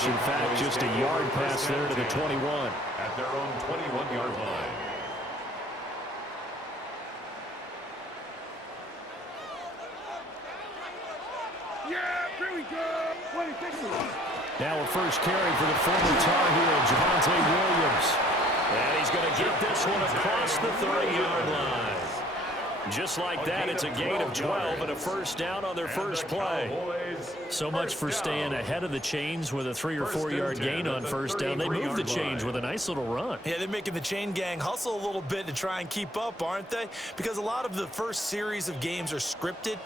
much. In fact, just a yard pass there to the 21. At their own 21-yard line. Now a first carry for the former Tar Heel, Javonte Williams. And he's going to get this one across the 30-yard line. Just like that, it's a gain of 12 and a first down on their first play. So much for staying ahead of the chains with a 3 or 4 yard gain on first down. They move the chains with a nice little run. Yeah, they're making the chain gang hustle a little bit to try and keep up, aren't they? Because a lot of the first series of games are scripted,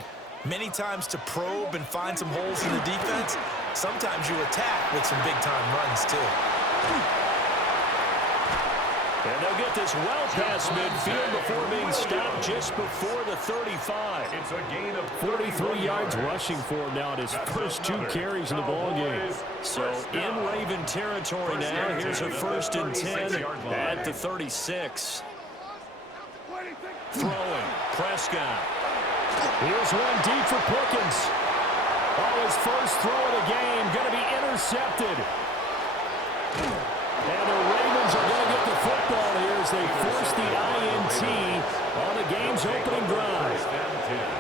many times to probe and find some holes in the defense. Sometimes you attack with some big-time runs, too. And they'll get this well past midfield before being stopped just before the 35. It's a gain of 43 yards rushing for him now at his first 2 carries in the ballgame. So in Raven territory now. Here's a 1st and 10 at the 36. Throwing. Prescott. Here's one deep for Pickens. Oh, his first throw of the game going to be intercepted. And the Ravens are going to get the football here as they force the INT on the game's opening drive.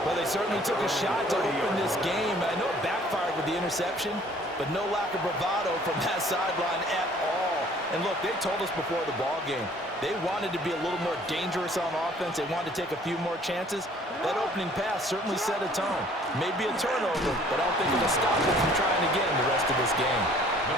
Well, they certainly took a shot to open this game. I know it backfired with the interception, but no lack of bravado from that sideline at all. And look, they told us before the ball game, they wanted to be a little more dangerous on offense. They wanted to take a few more chances. That opening pass certainly set a tone. Maybe a turnover, but I don't think it'll stop them from trying again the rest of this game.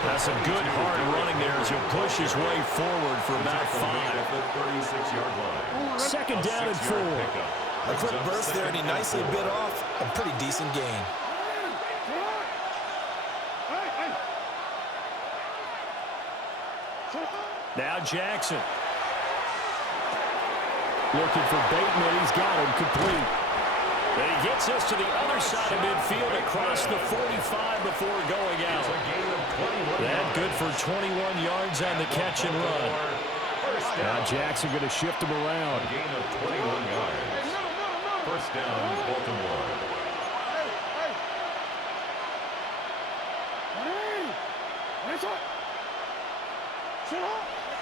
That's some good hard running there as he'll push his way forward for about 5. 36-yard line. 2nd down and 4. A quick burst there, and he nicely bit off a pretty decent gain. Now Jackson. Looking for Bateman. He's got him complete. And he gets us to the other side of midfield across the 45 before going out. That good for 21 yards on the catch and run. Now Jackson going to shift him around. Gain of 21 yards. First down, Baltimore.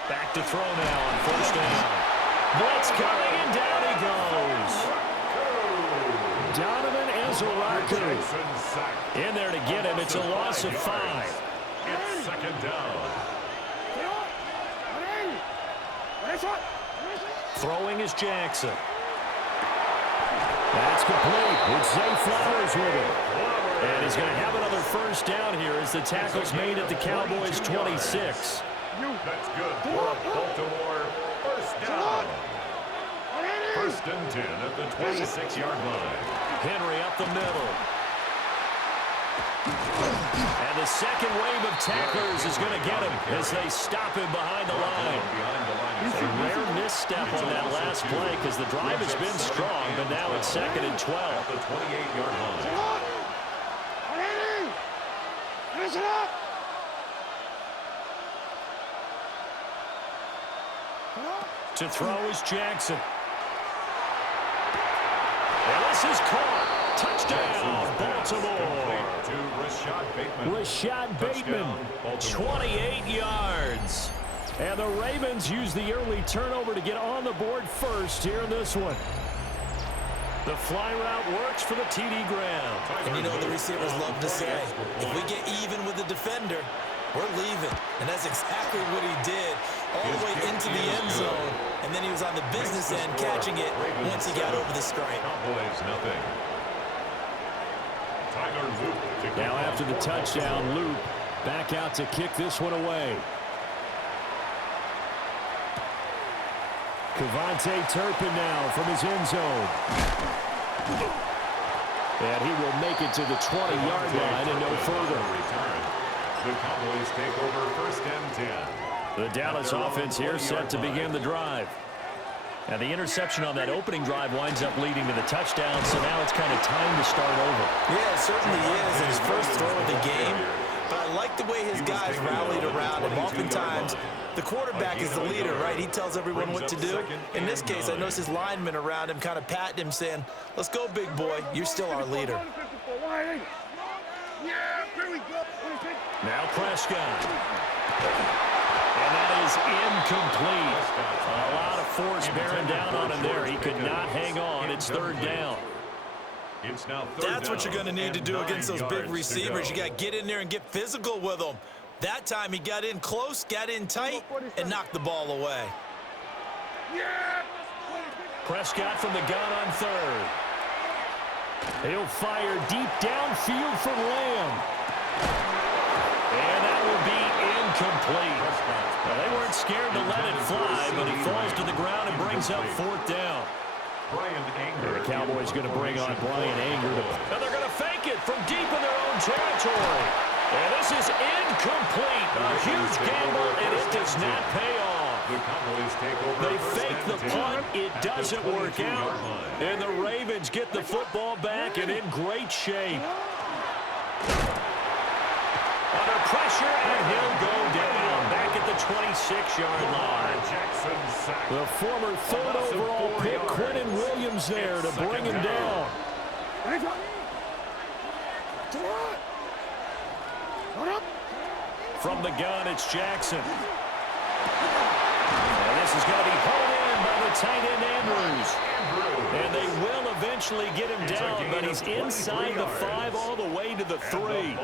Back to throw now on 1st down. Blitz coming, and down he goes. Donovan Ezaraku In there to get him. It's a loss of 5. It's 2nd down. Throwing is Jackson. That's complete. It's Zay Flowers with it. And he's going to have another first down here as the tackle's made at the Cowboys' 26. That's good for Baltimore. First down. 1st and 10 at the 26-yard line. Henry up the middle. And the second wave of tacklers is going to get him as they stop him behind the line. A rare misstep on that last play because the drive has been strong, but now it's 2nd and 12. At the 28-yard line. To throw is Jackson. And this is caught. Touchdown, Baltimore. Rashad Bateman. 28 yards. And the Ravens use the early turnover to get on the board first here in this one. The fly route works for the TD Graham. And you know the receivers love to say, if we get even with the defender, we're leaving. And that's exactly what he did, all the way into the end zone. And then he was on the business end catching it once he got over the stripe. Now after the touchdown, Loop back out to kick this one away. Kevontae Turpin now from his end zone. And he will make it to the 20-yard line and no further. The Cowboys take over 1st and 10. The Dallas offense here set to begin the drive. And the interception on that opening drive winds up leading to the touchdown, so now it's kind of time to start over. Yeah, it certainly is. In his first throw of the game. But I like the way his guys rallied around him. Oftentimes, the quarterback is the leader, right? He tells everyone what to do. In this case, I noticed his linemen around him kind of patting him, saying, let's go, big boy. You're still our leader. Now Prescott. And that is incomplete. A lot of force bearing down on him there. He could not hang on. It's third down. It's now That's what you're going to need to do against those big receivers. You got to get in there and get physical with them. That time he got in close, got in tight, and knocked the ball away. Prescott from the gun on third. He'll fire deep downfield from Lamb. And that will be incomplete. Well, they weren't scared to let it fly, but he falls to the ground and brings up fourth down. And the Cowboys going to bring on Brian Anger. And they're going to fake it from deep in their own territory. And this is incomplete. A huge gamble, and it does not pay off. They fake the punt. It doesn't work out. And the Ravens get the football back and in great shape. Under pressure, and he'll go down back at the 26-yard line. The former third overall pick, Quentin Williams, there to bring him down. From the gun, it's Jackson. And this is going to be hauled in by the tight end Andrews. And they will eventually get him down, but he's inside the 5 all the way to the 3.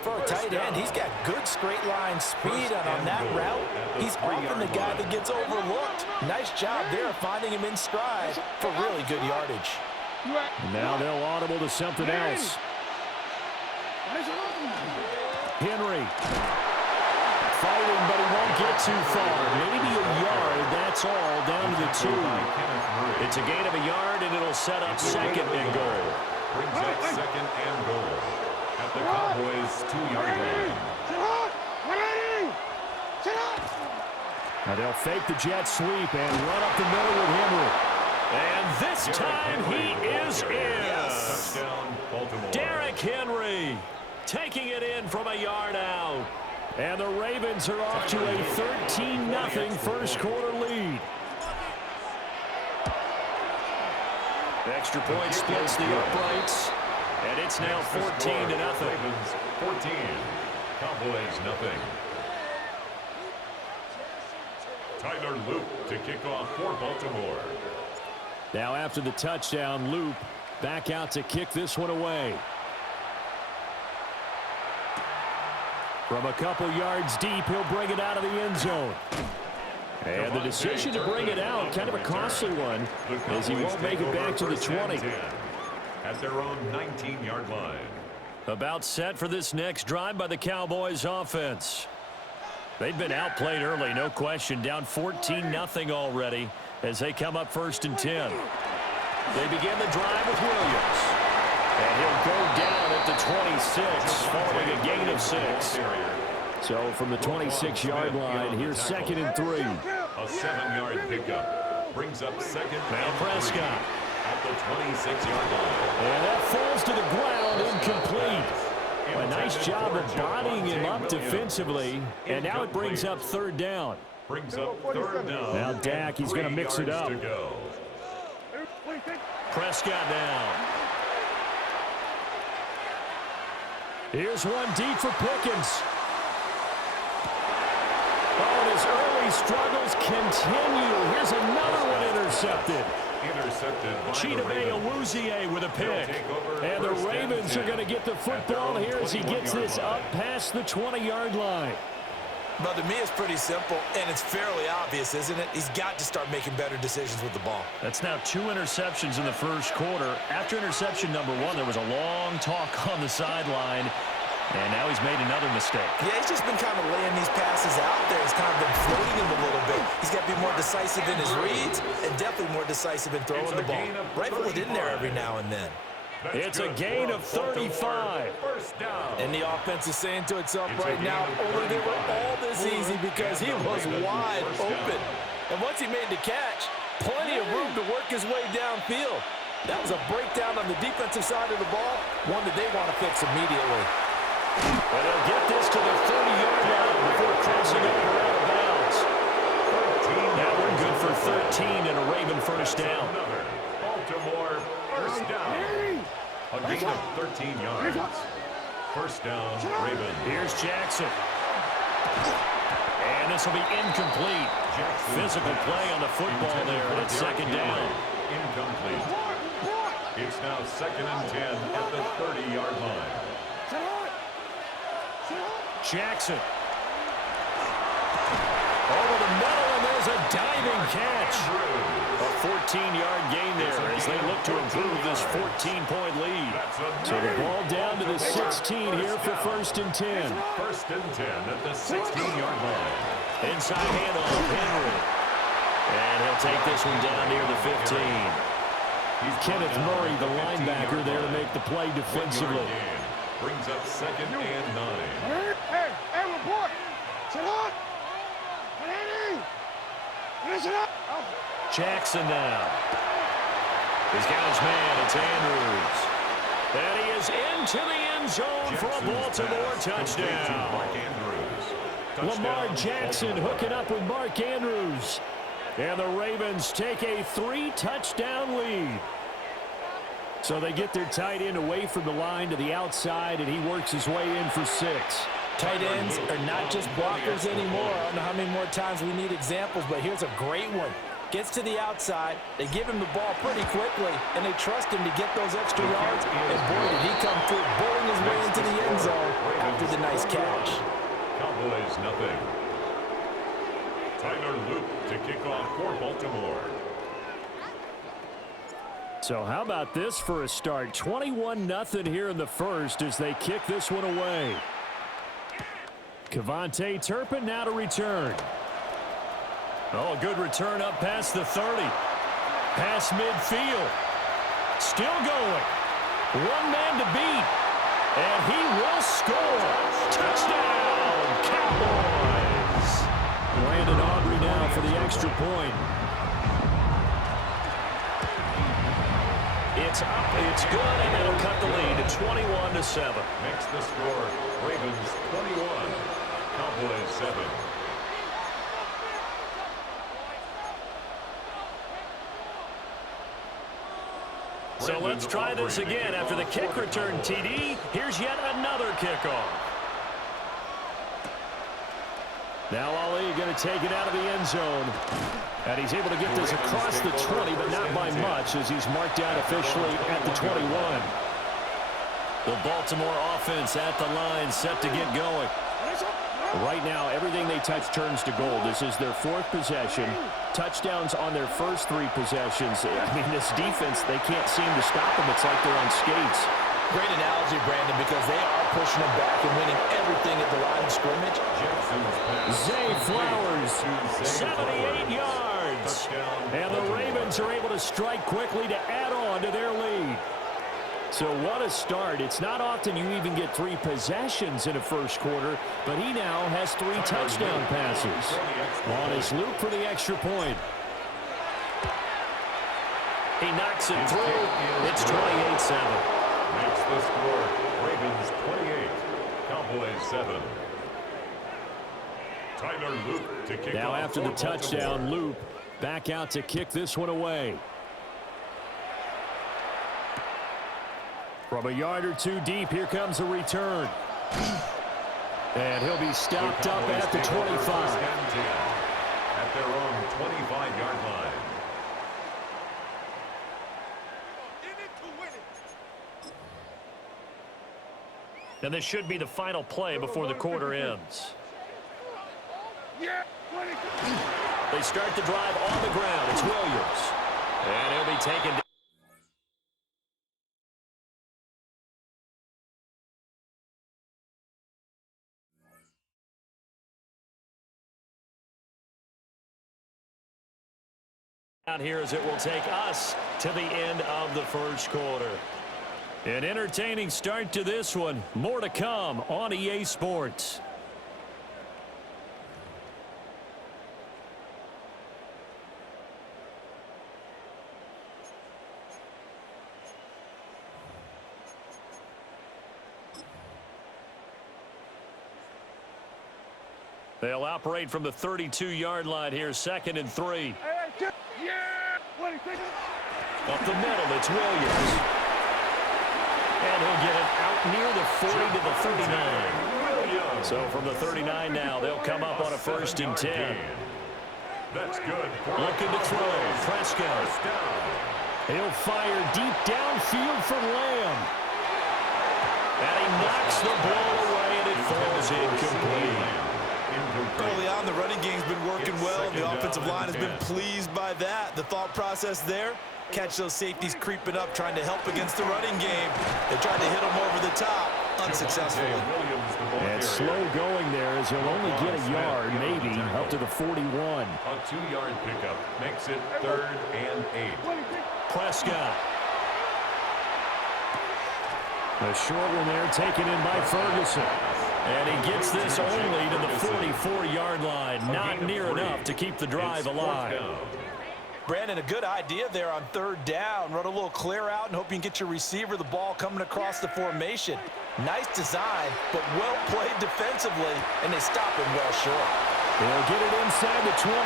For a tight end, he's got good straight line speed, and on that route, he's often the guy that gets overlooked. Nice job there of finding him in stride for really good yardage. Now they'll audible to something else. Henry. Fighting, but he won't get too far. Maybe a yard, that's all, down to the 2. It's a gain of a yard, and it'll set up second and goal. Brings up second and goal at the Cowboys' 2-yard line. Now they'll fake the jet sweep and run up the middle with Henry. And this time he is in. Touchdown, Baltimore. Derrick Henry taking it in from a yard out. And the Ravens are off to a 13-0 first quarter lead. Extra point splits the uprights. And it's now 14-0. Ravens 14. Cowboys nothing. Tyler Loop to kick off for Baltimore. Now after the touchdown, Loop back out to kick this one away. From a couple yards deep, he'll bring it out of the end zone. And the decision to bring it out, kind of a costly one, as he won't make it back to the 20. At their own 19-yard line. About set for this next drive by the Cowboys offense. They've been outplayed early, no question. Down 14-0 already as they come up 1st and 10. They begin the drive with Williams. And he'll go down at the 26 following a gain of 6. So from the 26-yard line, here's 2nd and 3. A 7-yard pickup brings up second. Now Prescott at the 26-yard line. And that falls to the ground, incomplete. A nice job of bodying him up defensively. And now it brings up 3rd down. Brings up 3rd down. Now Dak, he's going to mix it up. Prescott down. Here's one deep for Pickens. Oh, and his early struggles continue. Here's another one intercepted. Chidobe Awuzie with a pick. And the Ravens are going to get the football here as he gets this up past the 20-yard line. But to me, it's pretty simple, and it's fairly obvious, isn't it? He's got to start making better decisions with the ball. That's now 2 interceptions in the first quarter. After interception number 1, there was a long talk on the sideline, and now he's made another mistake. Yeah, he's just been kind of laying these passes out there. He's kind of been floating them a little bit. He's got to be more decisive in his reads and definitely more decisive in throwing the ball. Rifle it in there every now and then. It's a gain of 35. And the offense is saying to itself right now, only they were all this easy because he was wide open. And once he made the catch, plenty of room to work his way downfield. That was a breakdown on the defensive side of the ball, one that they want to fix immediately. And they'll get this to the 30-yard line before crossing over out of bounds. That one good for 13 and a Raven first down. Baltimore first down. A gain of 13 yards. First down, Ravens. Here's Jackson. And this will be incomplete. Physical play on the football there, and it's second down. Incomplete. It's now 2nd and 10 at the 30-yard line. Jackson. Over the middle, and there's a diving catch. A 14-yard gain there as they look to improve this 14-point lead. So the ball down to the 16 here for 1st and 10. 1st and 10 at the 16-yard line. Inside handoff, Henry. And he'll take this one down near the 15. Kenneth Murray, the linebacker, there to make the play defensively. Brings up 2nd and 9. Hey, report. Sit up. Jackson now. He's got his man. It's Andrews. And he is into the end zone for a Baltimore touchdown. Lamar Jackson hooking up with Mark Andrews. And the Ravens take a 3-touchdown lead. So they get their tight end away from the line to the outside, and he works his way in for 6. Tight ends are not just blockers anymore. I don't know how many more times we need examples, but here's a great one. Gets to the outside, they give him the ball pretty quickly, and they trust him to get those extra yards. And boy, did he come through, bowling his way into the end zone after the nice catch. Cowboys nothing. Tyler Luke to kick off for Baltimore. So how about this for a start? 21-0 here in the first as they kick this one away. Kevontae Turpin now to return. Oh, a good return up past the 30. Past midfield. Still going. One man to beat. And he will score. Touchdown, Cowboys. Landon Aubrey now for the extra point. It's up, it's good, and that'll cut the lead to 21-7. Makes the score Ravens 21, Cowboys 7. So let's try this again. After the kick return TD, here's yet another kickoff. Now Ali going to take it out of the end zone. And he's able to get this across the 20, but not by much as he's marked down officially at the 21. The Baltimore offense at the line set to get going. Right now, everything they touch turns to gold. This is their 4th possession. Touchdowns on their first 3 possessions. I mean, this defense, they can't seem to stop them. It's like they're on skates. Great analogy, Brandon, because they are pushing them back and winning everything at the line of scrimmage. Zay Flowers, 78 yards. And the Ravens are able to strike quickly to add on to their lead. So what a start. It's not often you even get 3 possessions in a first quarter, but he now has 3 touchdown passes. On his loop for the extra point. He knocks it through. It's 28-7. Makes the score Ravens 28, Cowboys 7. Tyler Luke to kick now off after the touchdown, Baltimore. Loop back out to kick this one away. From a yard or 2 deep, here comes a return. And he'll be stopped up at the 25. At their own 25-yard line. And this should be the final play before the quarter ends. They start the drive on the ground. It's Williams. And he'll be taken down here as it will take us to the end of the first quarter. An entertaining start to this one. More to come on EA Sports. They'll operate from the 32-yard line here, 2nd and 3. Up the middle, it's Williams. And he'll get it out near the 40 to the 39. So from the 39 now, they'll come up on a 1st and 10. That's good. Looking to throw. Prescott. He'll fire deep downfield for Lamb. And he knocks the ball away, and it falls incomplete. Early on, the running game's been working well, and the offensive line has been pleased by that. The thought process there, catch those safeties creeping up, trying to help against the running game. They tried to hit them over the top, unsuccessfully. And slow going there as he'll only get a yard, maybe, up to the 41. A 2-yard pickup makes it 3rd and 8. Prescott. A short one there taken in by Ferguson. And he gets this only to the 44-yard line. Not near enough to keep the drive alive. Brandon, a good idea there on 3rd down. Run a little clear out and hope you can get your receiver the ball coming across the formation. Nice design, but well played defensively, and they stop him well short. He'll get it inside the 20.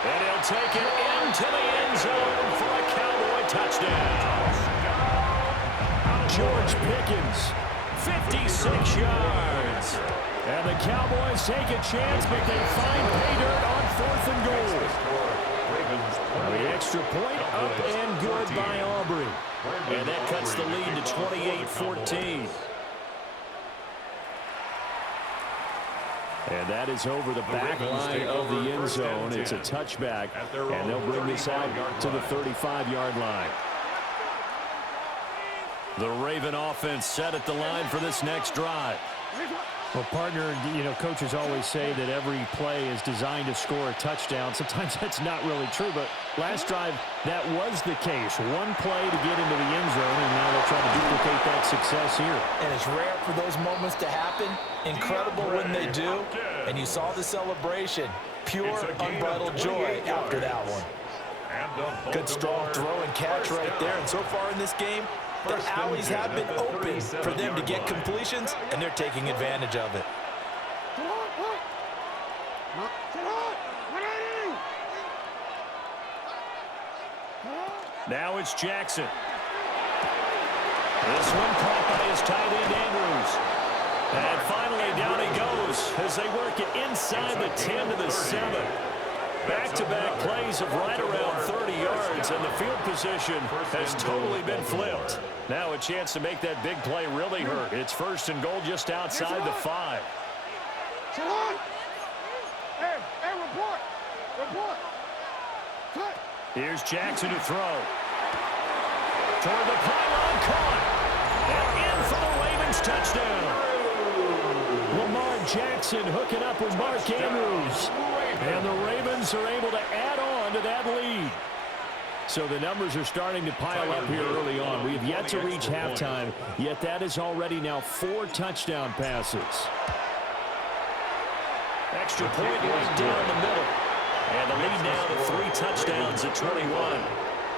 And he'll take it into the end zone for a Cowboy touchdown. George Pickens, 56 yards. and the Cowboys take a chance, but they find pay dirt on 4th and goal. The extra point up and good by Aubrey. And that cuts the lead to 28-14. And that is over the back line of the end zone. It's a touchback, and they'll bring this out to the 35-yard line. The Raven offense set at the line for this next drive. Well, partner, you know, coaches always say that every play is designed to score a touchdown. Sometimes that's not really true, but last drive, that was the case. One play to get into the end zone, and now they'll try to duplicate that success here. And it's rare for those moments to happen. Incredible when they do. And you saw the celebration. Pure, unbridled joy after that one. Good, strong throw and catch right there. And so far in this game, the alleys have been open for them to get completions, and they're taking advantage of it. Now it's Jackson. This one caught by his tight end, Andrews. And finally, down he goes as they work it inside the 10 to the 7. Back-to-back plays of right around 30 yards, and the field position has totally been flipped. Now a chance to make that big play really hurt. It's 1st and goal just outside the 5. Here's Jackson to throw. Toward the pylon, caught. And in for the Ravens touchdown. Lamar Jackson hooking up with Mark Andrews. And the Ravens are able to add on to that lead. So the numbers are starting to pile up here early on. We have yet to reach halftime, yet that is already now 4 touchdown passes. Extra point right down the middle. And the lead now to 3 touchdowns at 21.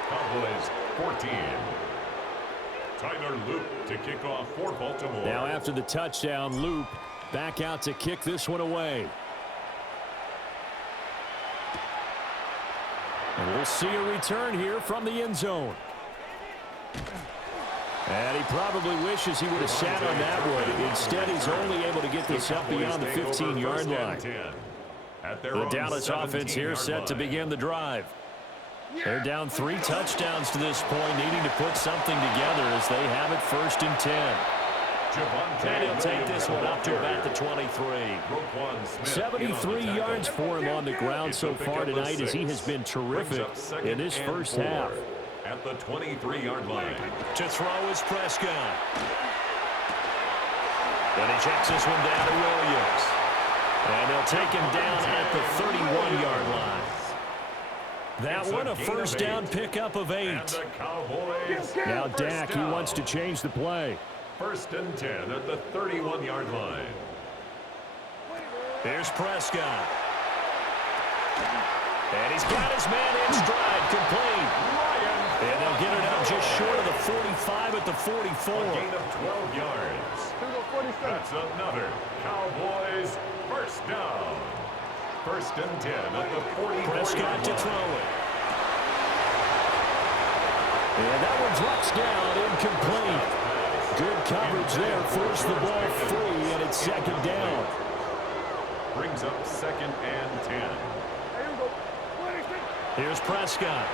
Cowboys 14. Tyler Loop to kick off for Baltimore. Now after the touchdown, Loop back out to kick this one away. And we'll see a return here from the end zone. And he probably wishes he would have sat on that one. Instead, he's only able to get this up beyond the 15-yard line. The Dallas offense here set to begin the drive. They're down 3 touchdowns to this point, needing to put something together as they have it 1st and 10. And he'll take this one up to about the 23. 73 yards for him on the ground so far tonight as he has been terrific in this first half. At the 23-yard line. To throw is Prescott. And he checks this one down to Williams. And they'll take him down at the 31-yard line. That one a first down pickup of 8. Now Dak, he wants to change the play. 1st and 10 at the 31-yard line. Here's Prescott. And he's got his man in stride, complete. And they'll get it up just short of the 45 at the 44. A gain of 12 yards. That's another Cowboys first down. 1st and 10 at the 44. Prescott to throw it. And that one drops down incomplete. Good coverage there. Forced the ball free, and it's second down. Brings up 2nd and 10. Here's Prescott.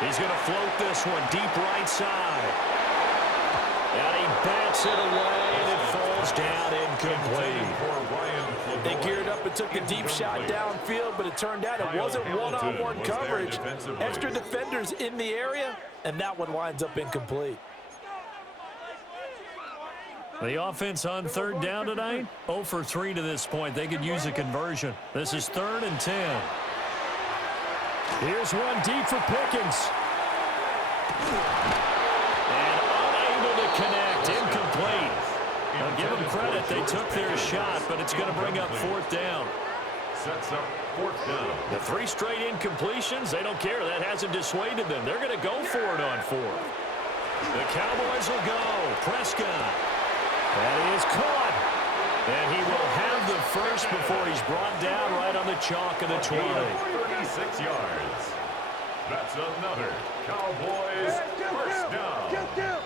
He's going to float this one deep right side. And he bats it away, and it falls down incomplete. They geared up and took a deep shot downfield, but it turned out it wasn't one-on-one coverage. Extra defenders in the area, and that one winds up incomplete. The offense on 3rd down tonight, 0 for 3 to this point. They could use a conversion. This is 3rd and 10. Here's one deep for Pickens. And unable to connect, incomplete. I'll give them credit. They took their shot, but it's going to bring up 4th down. Sets up 4th down. The 3 straight incompletions, they don't care. That hasn't dissuaded them. They're going to go for it on 4th. The Cowboys will go. Prescott. That is caught. And he will have the first before he's brought down right on the chalk of the 20. 36 yards. That's another Cowboys first down.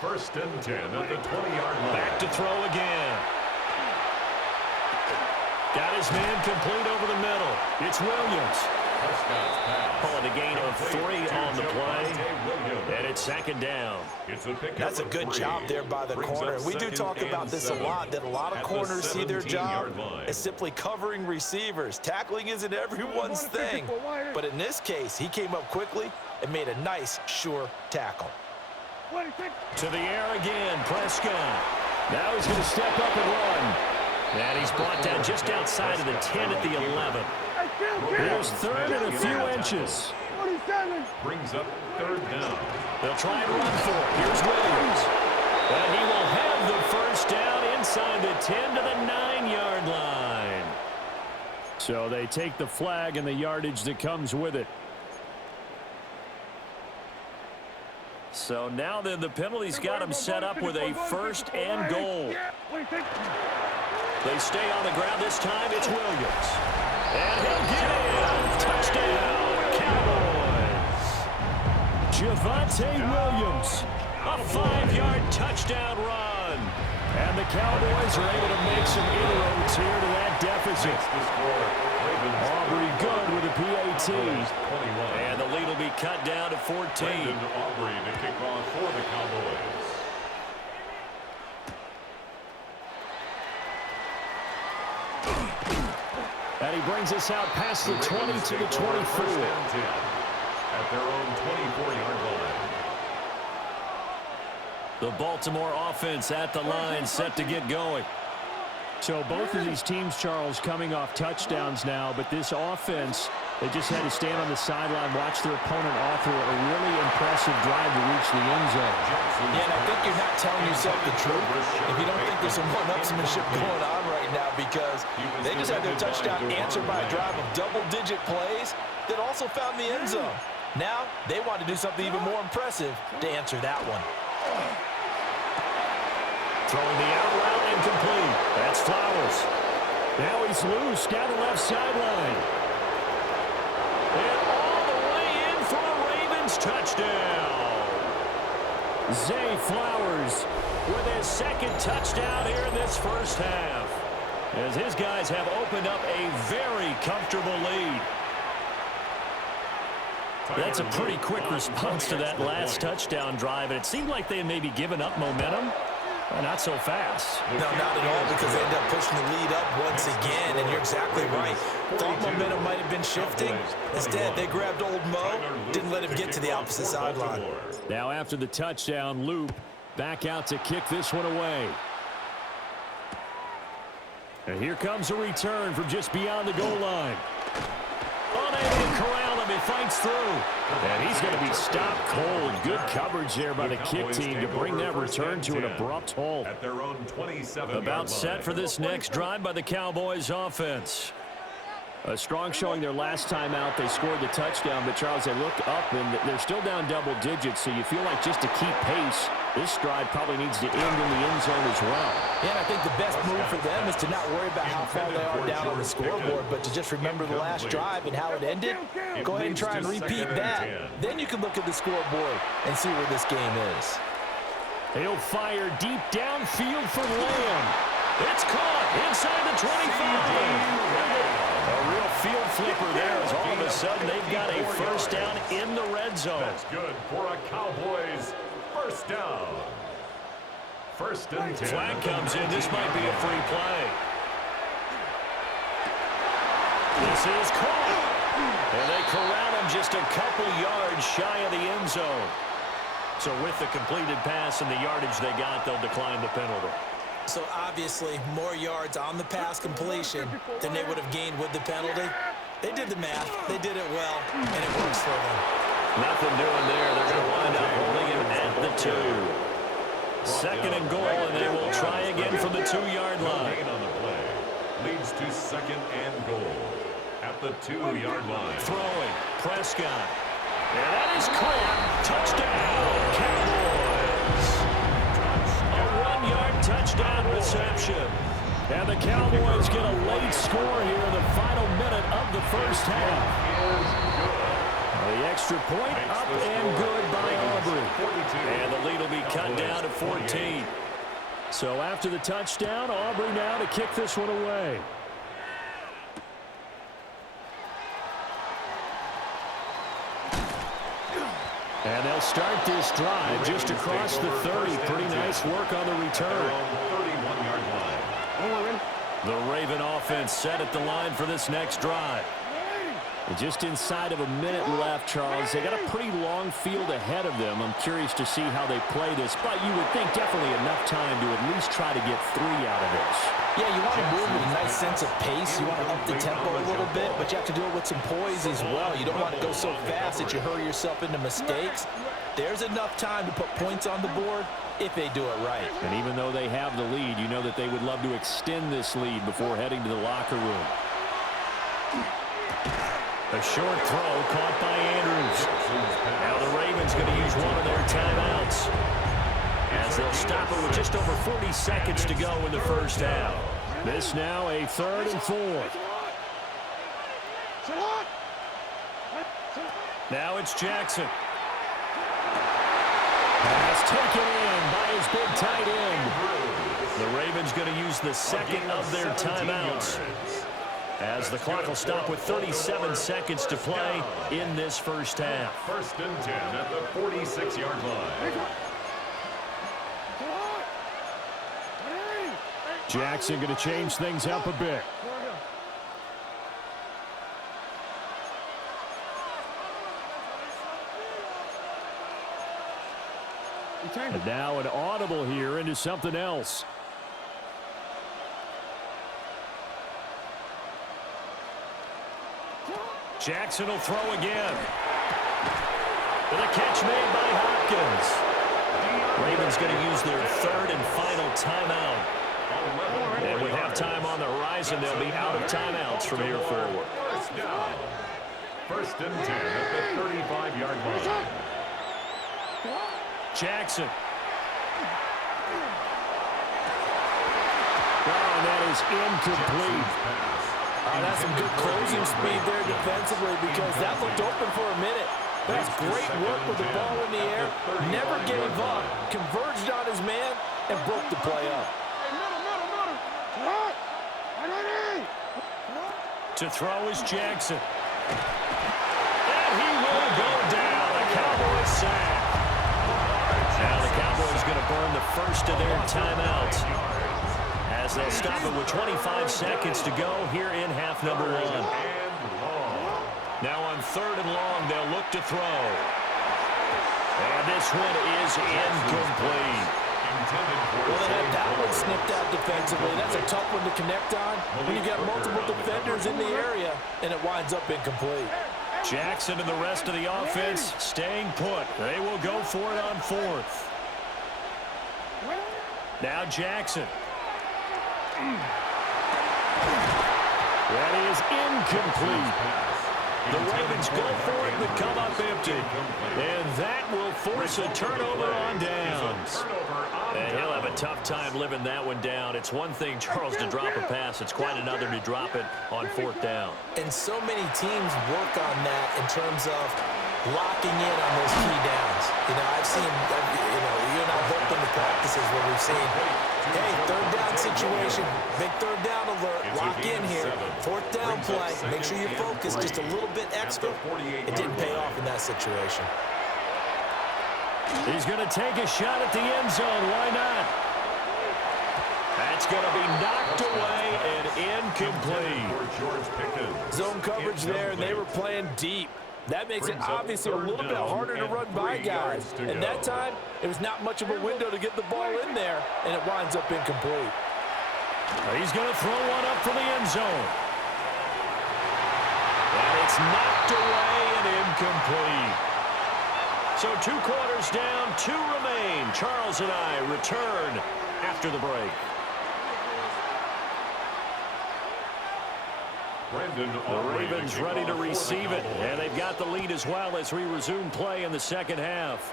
1st and 10 at the 20-yard line. Back to throw again. Got his man complete over the middle. It's Williams. Calling a gain of 3 on the play. And it's 2nd down. That's a good job there by the corner. We do talk about this a lot, that a lot of corners see their job as simply covering receivers. Tackling isn't everyone's thing. But in this case, he came up quickly and made a nice, sure tackle. To the air again, Prescott. Now he's going to step up and run. And he's brought down just outside of the 10 at the 11. Here's 3rd and a few inches. Brings up 3rd down. They'll try and run for it. Here's Williams. And he will have the first down inside the 10 to the 9-yard line. So they take the flag and the yardage that comes with it. So now then the penalty's got him set up with a 1st and goal. They stay on the ground. This time it's Williams. And he'll get in. Touchdown, Cowboys. Javonte Williams. A 5-yard touchdown run. And the Cowboys are able to make some inroads here to that deficit. Aubrey good with a PAT. And the lead will be cut down to 14. Aubrey to kick off for the Cowboys. And he brings us out past the 20 to the 24. At their own 24-yard line. The Baltimore offense at the line, set to get going. So both of these teams, Charles, coming off touchdowns now, but this offense, they just had to stand on the sideline, watch their opponent offer a really impressive drive to reach the end zone. Yeah, and I think you're not telling yourself the truth if you don't think there's some one-upsmanship going on right now, because they just had their touchdown answered by a drive of double-digit plays that also found the end zone. Now, they want to do something even more impressive to answer that one. Throwing the out route incomplete. That's Flowers. Now he's loose down the left sideline. And all the way in for a Ravens touchdown. Zay Flowers with his 2nd touchdown here in this first half, as his guys have opened up a very comfortable lead. That's a pretty quick response to that last touchdown drive, and it seemed like they had maybe given up momentum. Not so fast. No, not at all, because they end up pushing the lead up once again, and you're exactly right. Thought momentum might have been shifting. Instead, they grabbed old Mo, didn't let him get to the opposite sideline. Now after the touchdown, Loop back out to kick this one away. And here comes a return from just beyond the goal line. Unable to corral him, he fights through. And he's going to be stopped cold. Good coverage there by the kick team to bring that return to an abrupt halt. At their own 27. About set for this next drive by the Cowboys offense. A strong showing their last time out. They scored the touchdown, but Charles, they look up and they're still down double digits, so you feel like just to keep pace, This drive probably needs to end in the end zone as well. Yeah, and I think the best move for them is to not worry about how far they are down on the scoreboard, but to just remember the last drive and how it ended. Go ahead and try and repeat that. Then you can look at the scoreboard and see where this game is. He'll fire deep downfield for Lamb. It's caught inside the 25. A real field flipper there as all of a sudden they've got a first down in the red zone. That's good for a Cowboys first down. First and 10. Flag comes in. This might be a free play. This is caught. And they corral him just a couple yards shy of the end zone. So with the completed pass and the yardage they got, they'll decline the penalty. So obviously more yards on the pass completion than they would have gained with the penalty. They did the math. They did it well, and it works for them. Nothing doing there. They're going to wind up holding him at the 2. Second and goal, and they will try again from the 2-yard line. Gain on the play leads to second and goal at the 2-yard line. Throwing, Prescott. And that is caught. Touchdown, Cowboys. A 1-yard touchdown reception. And the Cowboys get a late score here in the final minute of the first half. The extra point up and good by Aubrey. And the lead will be cut down to 14. So after the touchdown, Aubrey now to kick this one away. And they'll start this drive just across the 30. Pretty nice work on the return. 31-yard line. The Raven offense set at the line for this next drive. Just inside of a minute left, Charles. They got a pretty long field ahead of them. I'm curious to see how they play this, but you would think definitely enough time to at least try to get 3 out of this. Yeah, you want to move with a nice sense of pace. You want to up the tempo a little bit, but you have to do it with some poise as well. You don't want to go so fast that you hurry yourself into mistakes. There's enough time to put points on the board if they do it right. And even though they have the lead, you know that they would love to extend this lead before heading to the locker room. A short throw caught by Andrews. Now the Ravens going to use one of their timeouts as they'll stop it with just over 40 seconds to go in the first half. This now a 3rd and 4. Now it's Jackson. Pass taken in by his big tight end. The Ravens going to use the second of their timeouts, as the clock will stop with 37 seconds to play in this first half. First and 10 at the 46-yard line. Jackson going to change things up a bit. And now an audible here into something else. Jackson will throw again. With a catch made by Hopkins. Ravens going to use their 3rd and final timeout. And with halftime on the horizon, they'll be out of timeouts from here forward. First down. First and 10 at the 35-yard line. Jackson. Oh, and that is incomplete. That's some good closing speed there defensively, because that looked open for a minute. That's great work with the ball in the air. Never gave up. Converged on his man and broke the play up. To throw is Jackson. And he will go down. A Cowboys sack. Now the Cowboys going to burn the first of their timeouts, as they'll stop it with 25 seconds to go here in half number 1. Now on 3rd and long, they'll look to throw. And this one is incomplete. Well, they had that one snipped out defensively. That's a tough one to connect on when you got multiple defenders in the area, and it winds up incomplete. Jackson and the rest of the offense staying put. They will go for it on 4th. Now Jackson. That is incomplete. The Ravens go for it but come up empty. And that will force a turnover on downs. And he'll have a tough time living that one down. It's one thing, Charles, to drop a pass. It's quite another to drop it on 4th down. And so many teams work on that in terms of locking in on those key downs. You know, I've seen, you and I both been to practices where we've seen, hey, 3rd down situation, big 3rd down alert, lock in here, 4th down play, make sure you're focused just a little bit extra. It didn't pay off in that situation. He's going to take a shot at the end zone. Why not? That's going to be knocked away and incomplete. Zone coverage there, and they were playing deep. That makes it obviously a little bit harder to run by guys. And that time, it was not much of a window to get the ball in there, and it winds up incomplete. He's going to throw one up for the end zone. And it's knocked away and incomplete. So 2 quarters down, 2 remain. Charles and I return after the break. The Ravens ready to receive it, and they've got the lead as well as we resume play in the second half.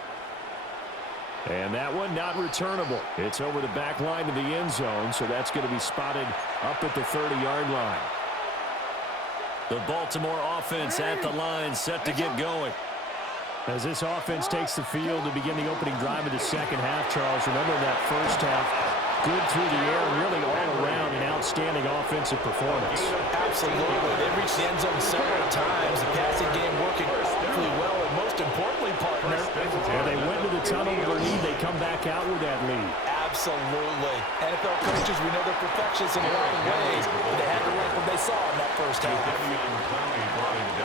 And that one not returnable. It's over the back line of the end zone, so that's going to be spotted up at the 30-yard line. The Baltimore offense at the line, set to get going. As this offense takes the field to begin the opening drive of the second half, Charles, remember that first half, good through the air, really all around an outstanding offensive performance. Absolutely. They reached the end zone several times. The passing game working really well, and most importantly, partner. And they went to the tunnel with their lead. They come back out with that lead. Absolutely. NFL coaches, we know they're perfectionists in a lot of ways, but they had to like what they saw in that first half.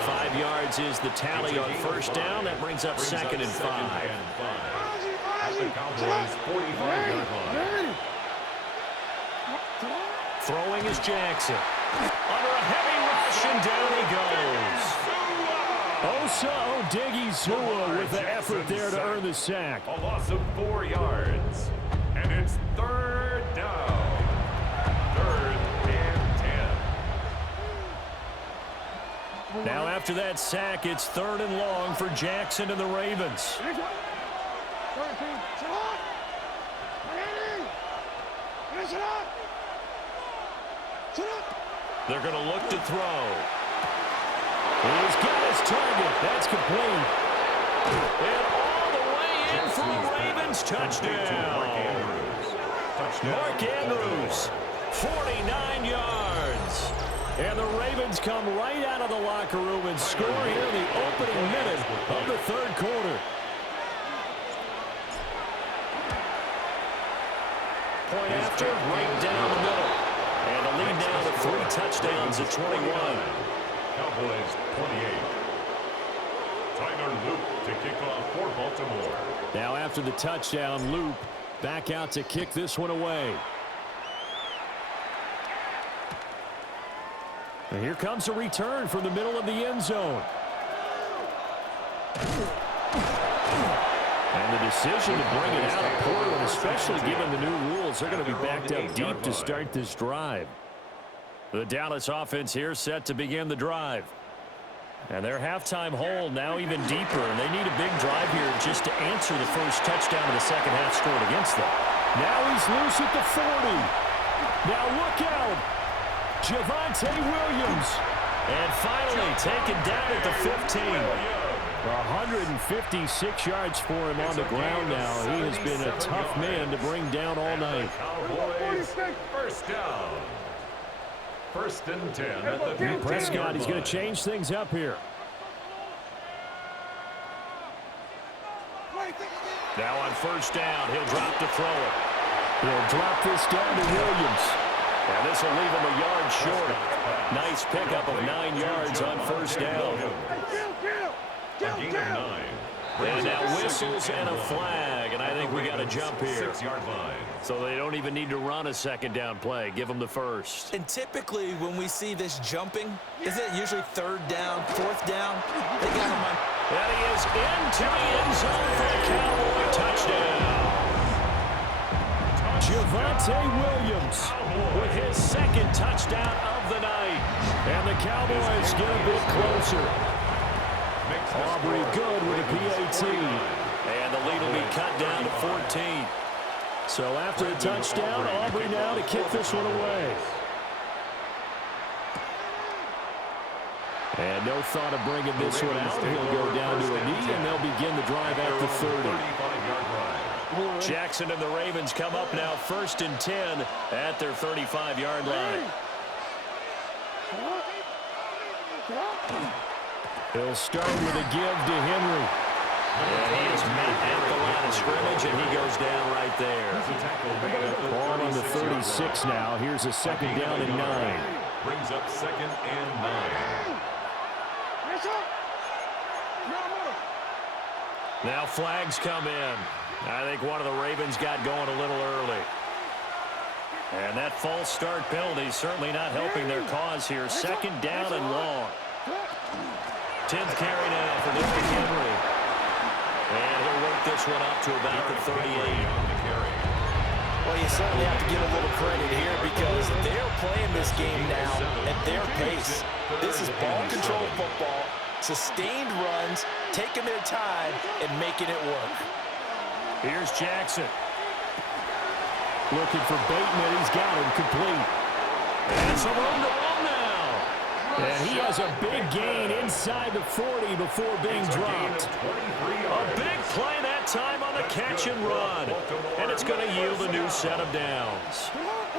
5 yards is the tally on first down. That brings up 2nd and 5. At the Cowboys' 45-yard line. Throwing is Jackson. Under a heavy rush, and down he goes. Osa Odighizuwa with the effort there to earn the sack. A loss of 4 yards. And it's 3rd down. 3rd and 10. Now after that sack, it's 3rd and long for Jackson and the Ravens. They're going to look to throw. He's got his target. That's complete. And all the way in for a Ravens touchdown. Mark Andrews, 49 yards. And the Ravens come right out of the locker room and score here in the opening minute of the 3rd quarter. Point after, right down the middle. And the lead now to 3 touchdowns at 21. Cowboys 28. Tyler Loop to kick off for Baltimore. Now after the touchdown, Loop back out to kick this one away. And here comes a return from the middle of the end zone. And the decision to bring it out of Portland, especially given the new rules, they're going to be backed up deep to start this drive. The Dallas offense here set to begin the drive. And their halftime hole now even deeper, and they need a big drive here just to answer the first touchdown of the second half scored against them. Now he's loose at the 40. Now look out. Javonte Williams. And finally taken down at the 15. 156 yards for him on the ground now. He has been a tough man to bring down all night. Cowboys first down. 1st and 10 at the 15-yard Prescott, he's going line. to change things up here. Now on first down, he'll drop to throw it. He'll drop this down to Williams. And this will leave him a yard short. Nice pickup of 9 yards on first down. A gain of 9. And now whistles and a flag, and I think we got to jump here. 6-yard line. So they don't even need to run a second down play. Give them the first. And typically when we see this jumping, is it usually 3rd down, 4th down? They got him on. And he is into the end zone for a Cowboy touchdown. Javonte Williams with his 2nd touchdown of the night. And the Cowboys get a bit closer. Aubrey good with a PAT. And the lead will be cut down to 14. So after the touchdown, Aubrey now to kick this one away. And no thought of bringing this one out. He'll go down to a knee, and they'll begin the drive at the 30. Jackson and the Ravens come up now 1st and 10 at their 35-yard line. He'll start with a give to Henry. And he is met at the line of scrimmage, and he goes down right there. Ball on the 36 now. Here's a second down and 9. Brings up 2nd and 9. Now flags come in. I think one of the Ravens got going a little early. And that false start penalty certainly not helping their cause here. 2nd down and long. 10th carry now for Derrick Henry. And he'll work this one up to about the 38. Well, you certainly have to give a little credit here because they're playing this game now at their pace. This is ball control football, sustained runs, taking their time, and making it work. Here's Jackson. Looking for Bateman. He's got him complete. And some room to run now. And he has a big gain inside the 40 before being dropped. A big play that time on the catch and run. And it's going to yield a new set of downs.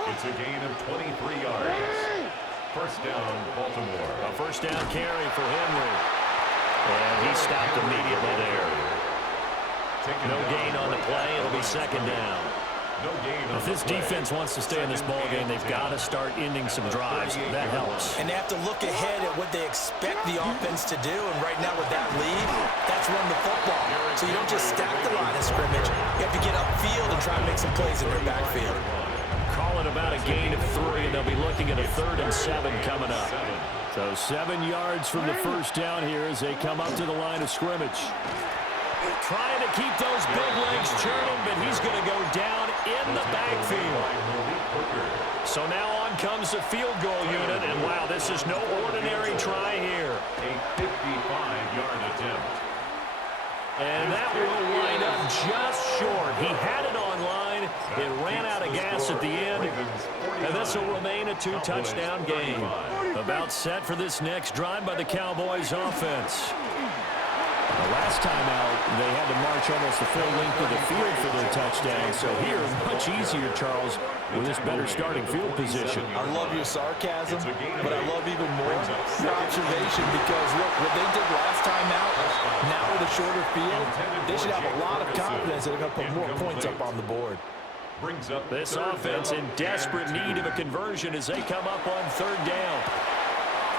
It's a gain of 23 yards. 1st down, Baltimore. A 1st down carry for Henry. And he stopped immediately there. No gain on the play. It'll be 2nd down. If this defense wants to stay in this ballgame, they've got to start ending some drives. That helps. And they have to look ahead at what they expect the offense to do. And right now with that lead, that's run the football. So you don't just stack the line of scrimmage. You have to get upfield and try to make some plays in their backfield. Call it about a gain of 3, and they'll be looking at a 3rd and 7 coming up. So 7 yards from the 1st down here as they come up to the line of scrimmage. Trying to keep those big legs churning, but he's going to go down in the backfield. So now on comes the field goal unit, and wow, this is no ordinary try here. A 55-yard attempt. And that will wind up just short. He had it on line. It ran out of gas at the end. And this will remain a 2-touchdown game. About set for this next drive by the Cowboys offense. The last time out, they had to march almost the full length of the field for their touchdown. So here, much easier, Charles, with this better starting field position. I love your sarcasm, but I love even more your observation because, look, what they did last time out, now with a shorter field, they should have a lot of confidence that they're going to put more points up on the board. This offense in desperate need of a conversion as they come up on 3rd down.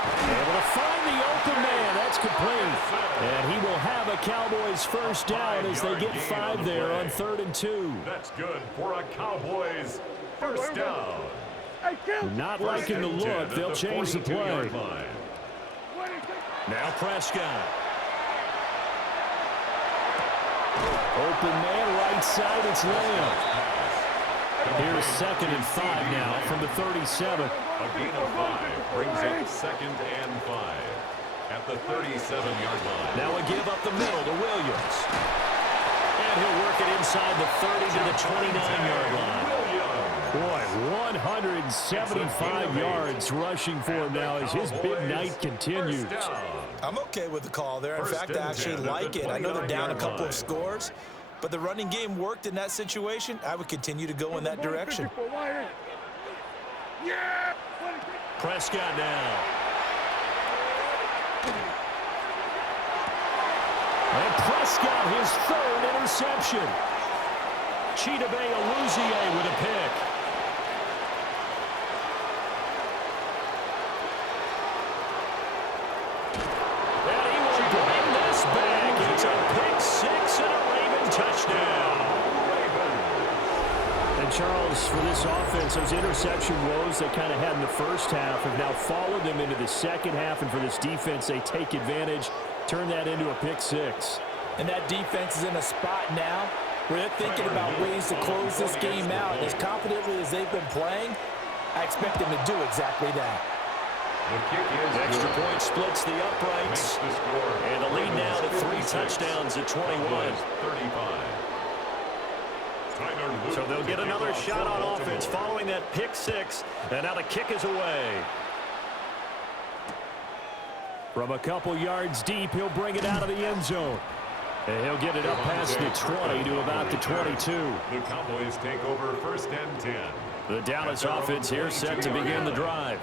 Able to find the open man. That's complete. And he will have a Cowboys 1st down as they get 5 there on 3rd and 2. That's good for a Cowboys 1st down. Not liking the look. They'll change the play. Now Prescott. Open man, right side. It's Lamb. Here's 2nd and 5 now from the 37. A gain of 5 brings up 2nd and 5 at the 37-yard line. Now a give up the middle to Williams. And he'll work it inside the 30 to the 29-yard line. Boy, 175 yards rushing for him now as his big night continues. I'm okay with the call there. In fact, I actually like it. I know they're down a couple of scores, but the running game worked in that situation. I would continue to go in that direction. Prescott now. And Prescott, his 3rd interception. Chidobe Awuzie with a pick. And he will bring this back. It's a pick 6 and a Raven touchdown. And Charles, for this offense, those interception woes they kind of had in the first half have now followed them into the second half. And for this defense, they take advantage, turn that into a pick 6. And that defense is in a spot now where they're thinking about ways to close this game out. As confidently as they've been playing, I expect them to do exactly that. The kick is Extra good. point splits the uprights. Makes the score. And the lead now to 3 Ravens touchdowns at 21. Cowboys 35. So they'll get another shot on offense following that pick 6. And now the kick is away. From a couple yards deep, he'll bring it out of the end zone. And he'll get it up past the 20 to about the 22. The Cowboys take over 1st and 10. The Dallas offense here set to begin the drive.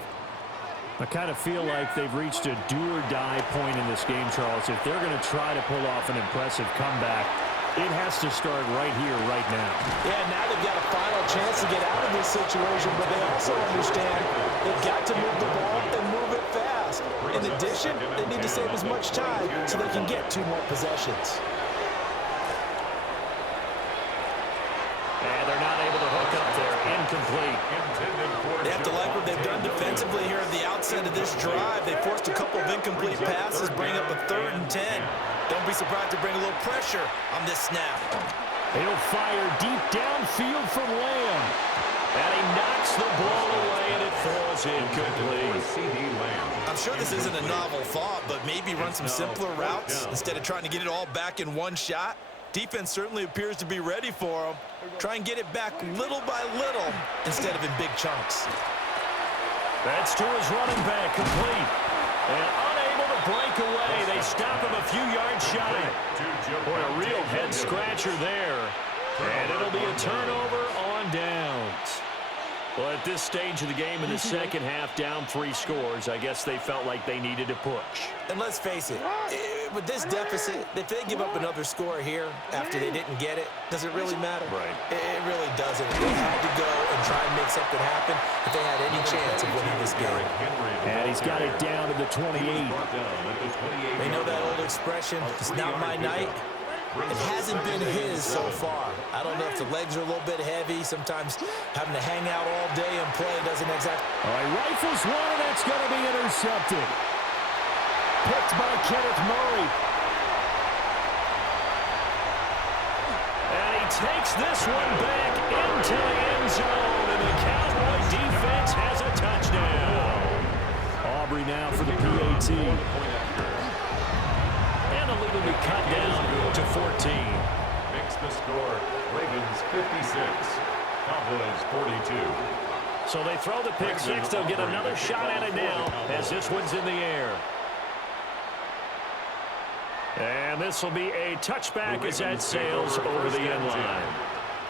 I kind of feel like they've reached a do-or-die point in this game, Charles. If they're going to try to pull off an impressive comeback, it has to start right here, right now. Yeah, now they've got a final chance to get out of this situation, but they also understand they've got to move the ball and move it fast. In addition, they need to save as much time so they can get 2 more possessions. And they're not able to hook up there. Incomplete. They have to like what they've done defensively here at the outset of this drive. They forced a couple of incomplete passes, bring up a 3rd and 10. Don't be surprised to bring a little pressure on this snap. He'll fire deep downfield from Lamb. And he knocks the ball away, and it falls incomplete. I'm sure this isn't a novel thought, but maybe run some simpler routes instead of trying to get it all back in one shot. Defense certainly appears to be ready for them. Try and get it back little by little instead of in big chunks. That's to his running back, complete. And unable to break away. They stop him a few yards shy. Boy, a real head-scratcher there. And it'll be a turnover on downs. Well, at this stage of the game in the second half, down 3 scores, I guess they felt like they needed to push. And let's face it, with this deficit, if they give up another score here after they didn't get it, does it really matter? Right. It really doesn't. They had to go and try and make something happen if they had any chance of winning this game. And he's got it down to the 28. They know that old expression, it's not my night. It hasn't been his so far. I don't know if the legs are a little bit heavy. Sometimes having to hang out all day and play doesn't exactly. All right, rifles one, that's going to be intercepted. Picked by Kenneth Murray. And he takes this one back into the end zone, and the Cowboy defense has a touchdown. Aubrey now for the PAT. And the lead will be cut down to 14. Makes the score. Ravens 56. Cowboys 42. So they throw the pick 6. They'll get another shot at it now as this one's in the air. And this will be a touchback as that sails over the end line.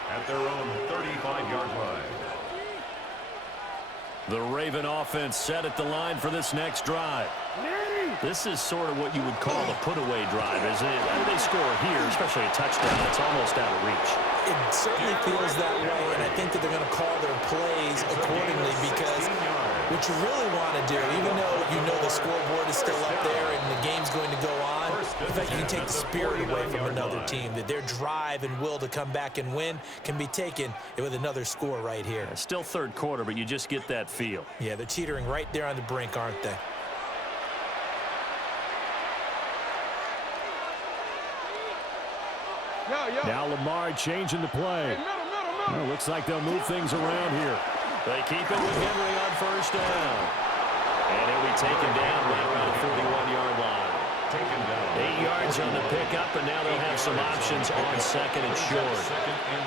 At their own 35-yard line. The Raven offense set at the line for this next drive. This is sort of what you would call the put-away drive, isn't it? I mean, they score here, especially a touchdown. It's almost out of reach. It certainly feels that way, and I think that they're going to call their plays accordingly because what you really want to do, even though you know the scoreboard is still up there and the game's going to go on, the fact you can take the spirit away from another team, that their drive and will to come back and win can be taken with another score right here. Still third quarter, but you just get that feel. Yeah, they're teetering right there on the brink, aren't they? Now Lamar changing the play. Well, looks like they'll move things around here. They keep it with Henry on first down. And he'll be taken down right around the 41-yard line. 8 yards on the pickup, and now they'll have some options on second and short. Second and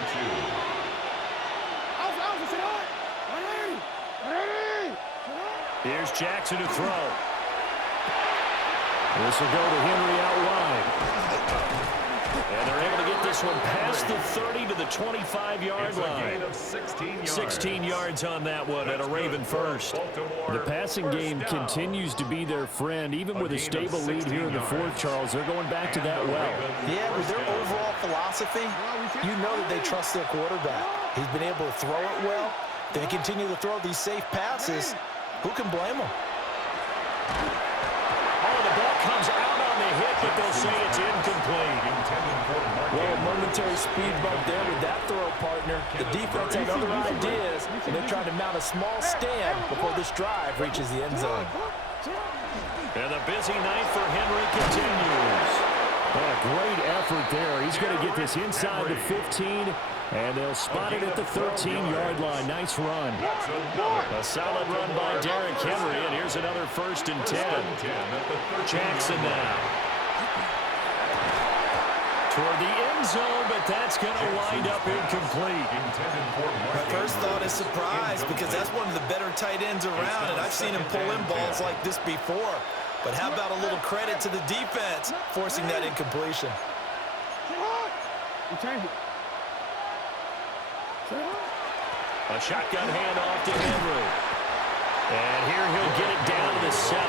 2. Here's Jackson to throw. This will go to Henry out wide. And they're able to get this one past the 30 to the 25-yard line. 16 yards on that one at a Raven first. The passing game continues to be their friend. Even with a stable lead here in the fourth, Charles, they're going back to that well. Yeah, with their overall philosophy, you know that they trust their quarterback. He's been able to throw it well. They continue to throw these safe passes. Who can blame them? Oh, the ball comes out on the hit, but they'll say it's incomplete. Well, a momentary speed bump there with that throw, partner. The defense had other ideas, and they're trying to mount a small stand before this drive reaches the end zone. And the busy night for Henry continues. Oh, great effort there. He's going to get this inside the 15 And they'll spot it at the 13-yard line. Nice run. A solid run by Derrick Henry, and here's another 1st and 10. Jackson now. Toward the end zone, but that's going to wind up incomplete. My first thought is surprise, because that's one of the better tight ends around, and I've seen him pull in balls like this before. But how about a little credit to the defense forcing that incompletion? A shotgun handoff to Henry. And here he'll get it down to the 7.